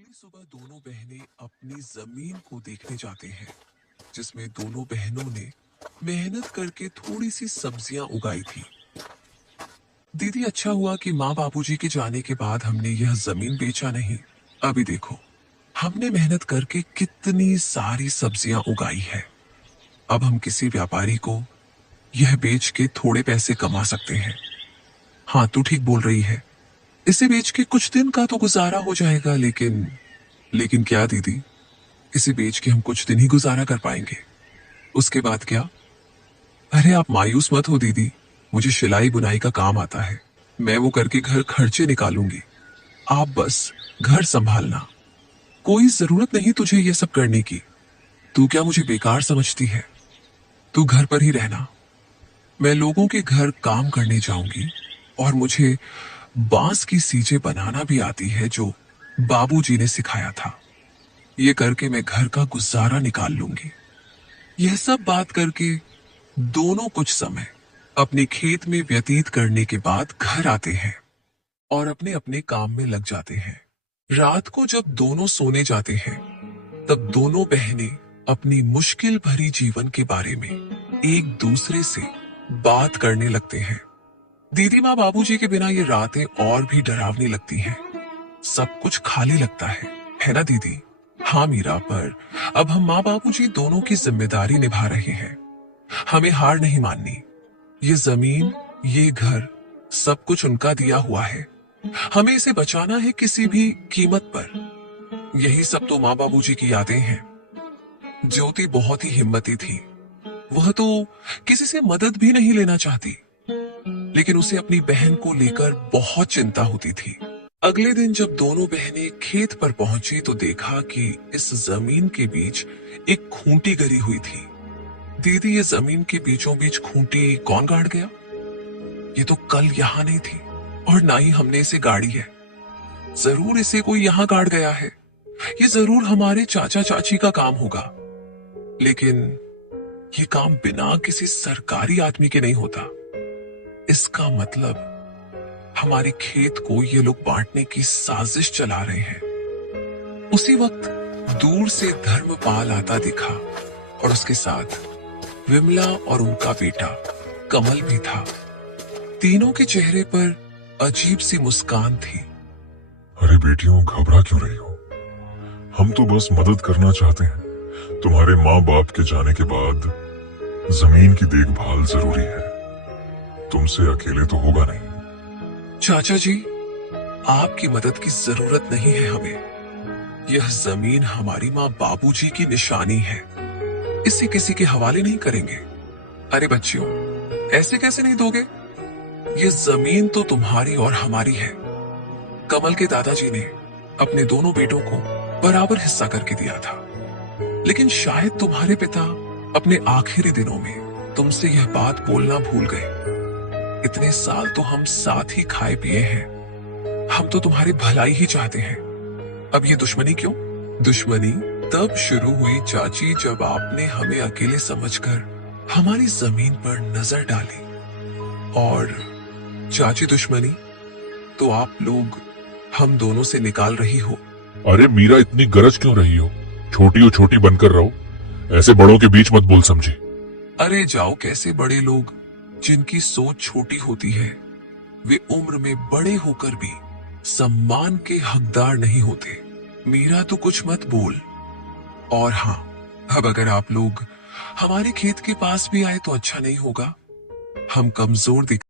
अगली सुबह दोनों बहनें अपनी जमीन को देखने जाते हैं, जिसमें दोनों बहनों ने मेहनत करके थोड़ी सी सब्जियां उगाई थी। दीदी, अच्छा हुआ कि माँ बाबूजी के जाने के बाद हमने यह जमीन बेचा नहीं। अभी देखो, हमने मेहनत करके कितनी सारी सब्जियां उगाई है। अब हम किसी व्यापारी को यह बेच के थोड़े पैसे कमा सकते हैं। हाँ, तू ठीक बोल रही है। इसे बेच के कुछ दिन का तो गुजारा हो जाएगा, लेकिन लेकिन क्या दीदी, इसे बेच के हम कुछ दिन ही गुजारा कर पाएंगे। उसके बाद क्या? अरे आप मायूस मत हो दीदी, मुझे सिलाई बुनाई का काम आता है। मैं वो करके घर खर्चे निकालूंगी। आप बस घर संभालना। कोई जरूरत नहीं तुझे ये सब करने की। तू क्या मुझे बेकार समझती है? तू घर पर ही रहना। मैं लोगों के घर काम करने जाऊंगी, और मुझे बांस की सीटें बनाना भी आती है, जो बाबूजी ने सिखाया था। ये करके मैं घर का गुजारा निकाल लूंगी। यह सब बात करके दोनों कुछ समय अपने खेत में व्यतीत करने के बाद घर आते हैं और अपने अपने काम में लग जाते हैं। रात को जब दोनों सोने जाते हैं, तब दोनों बहनें अपनी मुश्किल भरी जीवन के बारे में एक दूसरे से बात करने लगते हैं। दीदी, माँ बाबूजी के बिना ये रातें और भी डरावनी लगती हैं। सब कुछ खाली लगता है ना दीदी? हाँ मीरा, पर अब हम माँ बाबूजी दोनों की जिम्मेदारी निभा रहे हैं। हमें हार नहीं माननी। ये जमीन, ये घर, सब कुछ उनका दिया हुआ है। हमें इसे बचाना है किसी भी कीमत पर। यही सब तो माँ बाबूजी की यादें हैं। ज्योति बहुत ही हिम्मती थी। वह तो किसी से मदद भी नहीं लेना चाहती, लेकिन उसे अपनी बहन को लेकर बहुत चिंता होती थी। अगले दिन जब दोनों बहनें खेत पर पहुंची, तो देखा कि इस जमीन के बीच एक खूंटी गड़ी हुई थी। दीदी, ये जमीन के बीचों बीच खूंटी कौन गाड़ गया? ये तो कल यहाँ नहीं थी, और ना ही हमने इसे गाड़ी है। जरूर इसे कोई यहाँ गाड़ गया है। ये जरूर हमारे चाचा चाची का काम होगा। लेकिन ये काम बिना किसी सरकारी आदमी के नहीं होता। इसका मतलब हमारे खेत को ये लोग बांटने की साजिश चला रहे हैं। उसी वक्त दूर से धर्मपाल आता दिखा, और उसके साथ विमला और उनका बेटा कमल भी था। तीनों के चेहरे पर अजीब सी मुस्कान थी। अरे बेटियों, घबरा क्यों रही हो? हम तो बस मदद करना चाहते हैं। तुम्हारे माँ बाप के जाने के बाद जमीन की देखभाल जरूरी है। तुमसे अकेले तो होगा नहीं। चाचा जी, आपकी मदद की जरूरत नहीं है हमें। यह जमीन हमारी माँ बाबूजी की निशानी है। इसे किसी के हवाले नहीं करेंगे। अरे बच्चियों, ऐसे कैसे नहीं दोगे? ये जमीन तो तुम्हारी और हमारी है। कमल के दादाजी ने अपने दोनों बेटों को बराबर हिस्सा करके दिया था, लेकिन शायद तुम्हारे पिता अपने आखिरी दिनों में तुमसे यह बात बोलना भूल गए। इतने साल तो हम साथ ही खाए पिए हैं। हम तो तुम्हारी भलाई ही चाहते हैं। अब ये दुश्मनी क्यों? दुश्मनी तब शुरू हुई चाची, जब आपने हमें अकेले समझकर हमारी जमीन पर नजर डाली। और चाची, दुश्मनी तो आप लोग हम दोनों से निकाल रही हो। अरे मीरा, इतनी गरज क्यों रही हो? छोटी हो छोटी बनकर रहो। ऐसे बड़ों के बीच मत बोल, समझी? अरे जाओ, कैसे बड़े लोग जिनकी सोच छोटी होती है, वे उम्र में बड़े होकर भी सम्मान के हकदार नहीं होते। मीरा, तो कुछ मत बोल। और हाँ, अब अगर आप लोग हमारे खेत के पास भी आए तो अच्छा नहीं होगा। हम कमजोर दिख